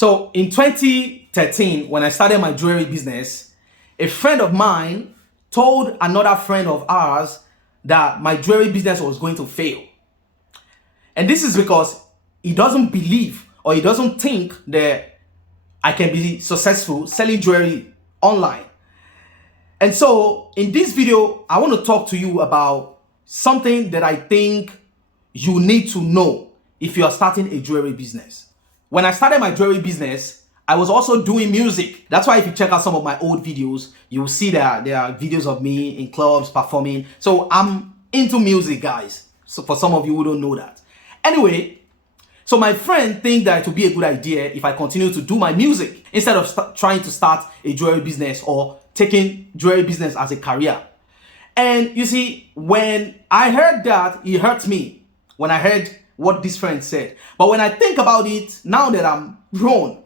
So in 2013, when I started my jewelry business, a friend of mine told another friend of ours that my jewelry business was going to fail. And this is because he doesn't believe or he doesn't think that I can be successful selling jewelry online. And so in this video, I want to talk to you about something that I think you need to know if you are starting a jewelry business. When I started my jewelry business, I was also doing music. That's why if you check out some of my old videos, you will see that there are videos of me in clubs performing. So I'm into music, guys. So for some of you who don't know that. Anyway, so my friend thinks that it would be a good idea if I continue to do my music instead of trying to start a jewelry business or taking jewelry business as a career. And you see, when I heard that, it hurt me when I heard what this friend said. But when I think about it, now that I'm grown,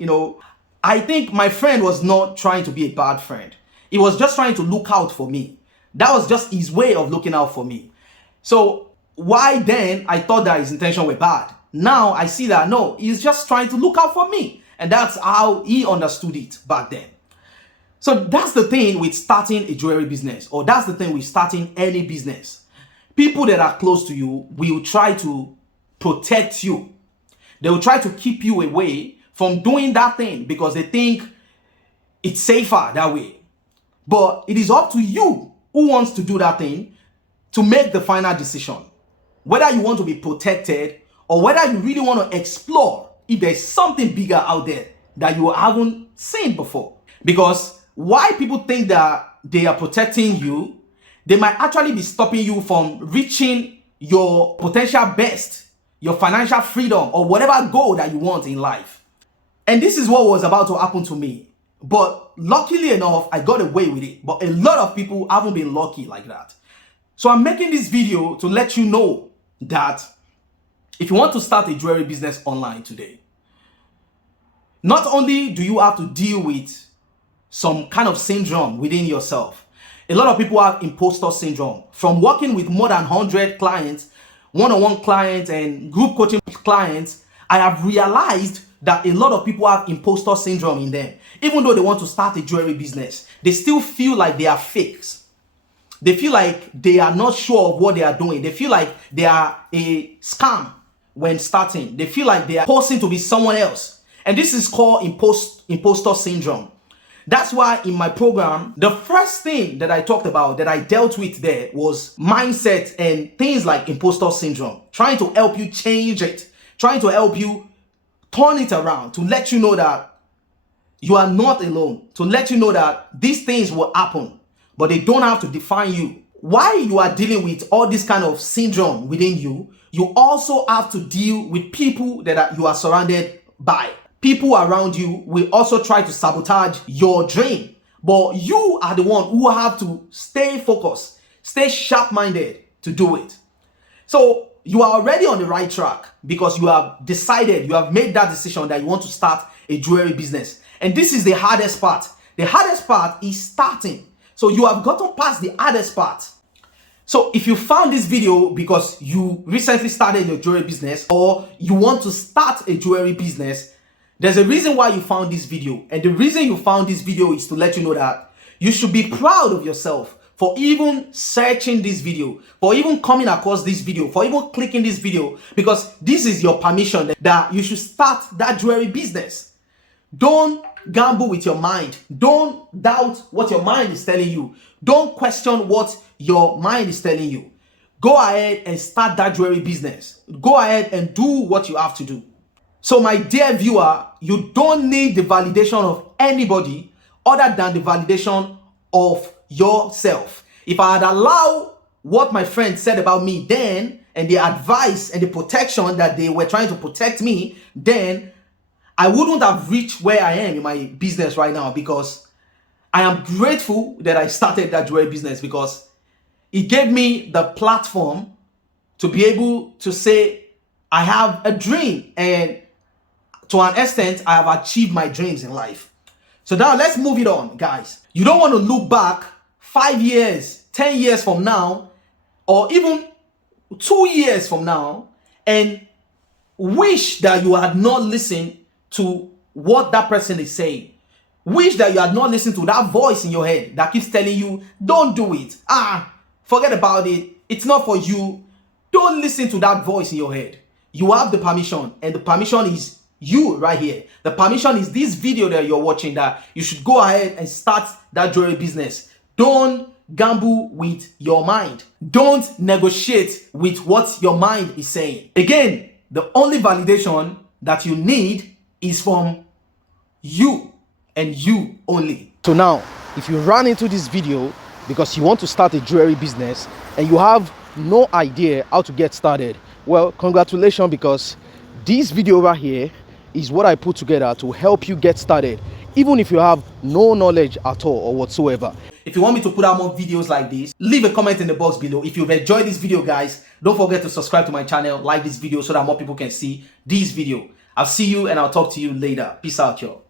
I think my friend was not trying to be a bad friend. He was just trying to look out for me. That was just his way of looking out for me. So why then I thought that his intention were bad? Now I see that no, he's just trying to look out for me. And that's how he understood it back then. So that's the thing with starting a jewelry business, or that's the thing with starting any business. People that are close to you will try to protect you. They will try to keep you away from doing that thing because they think it's safer that way. But it is up to you who wants to do that thing to make the final decision. Whether you want to be protected or whether you really want to explore if there's something bigger out there that you haven't seen before. Because why people think that they are protecting you, they might actually be stopping you from reaching your potential best, your financial freedom, or whatever goal that you want in life. And this is what was about to happen to me. But luckily enough, I got away with it. But a lot of people haven't been lucky like that. So I'm making this video to let you know that if you want to start a jewelry business online today, not only do you have to deal with some kind of syndrome within yourself. A lot of people have imposter syndrome. From working with more than 100 clients, one-on-one clients and group coaching clients, I have realized that a lot of people have imposter syndrome in them. Even though they want to start a jewelry business, they still feel like they are fakes. They feel like they are not sure of what they are doing. They feel like they are a scam when starting. They feel like they are posing to be someone else. And this is called imposter syndrome. That's why in my program, the first thing that I talked about, that I dealt with there, was mindset and things like imposter syndrome. Trying to help you change it. Trying to help you turn it around. To let you know that you are not alone. To let you know that these things will happen. But they don't have to define you. While you are dealing with all this kind of syndrome within you, you also have to deal with people that you are surrounded by. People around you will also try to sabotage your dream. But you are the one who have to stay focused, stay sharp-minded to do it. So you are already on the right track because you have decided, you have made that decision that you want to start a jewelry business. And this is the hardest part. The hardest part is starting. So you have gotten past the hardest part. So if you found this video because you recently started your jewelry business or you want to start a jewelry business, there's a reason why you found this video. And the reason you found this video is to let you know that you should be proud of yourself for even searching this video, for even coming across this video, for even clicking this video, because this is your permission that you should start that jewelry business. Don't gamble with your mind. Don't doubt what your mind is telling you. Don't question what your mind is telling you. Go ahead and start that jewelry business. Go ahead and do what you have to do. So my dear viewer, you don't need the validation of anybody other than the validation of yourself. If I had allowed what my friend said about me then, and the advice and the protection that they were trying to protect me, then I wouldn't have reached where I am in my business right now, because I am grateful that I started that jewelry business, because it gave me the platform to be able to say I have a dream, and to an extent I have achieved my dreams in life. So now let's move it on, guys. You don't want to look back 5 years, 10 years from now, or even 2 years from now and wish that you had not listened to what that person is saying. Wish that you had not listened to that voice in your head that keeps telling you, don't do it. Forget about it. It's not for you. Don't listen to that voice in your head. You have the permission, and the permission is you right here. The permission is this video that you're watching, that you should go ahead and start that jewelry business. Don't gamble with your mind. Don't negotiate with what your mind is saying. Again, the only validation that you need is from you and you only. So now, if you ran into this video because you want to start a jewelry business and you have no idea how to get started, well, congratulations, because this video right here is what I put together to help you get started, even if you have no knowledge at all or whatsoever. If you want me to put out more videos like this, leave a comment in the box below. If you've enjoyed this video, guys, don't forget to subscribe to my channel, like this video so that more people can see this video. I'll see you and I'll talk to you later. Peace out, y'all.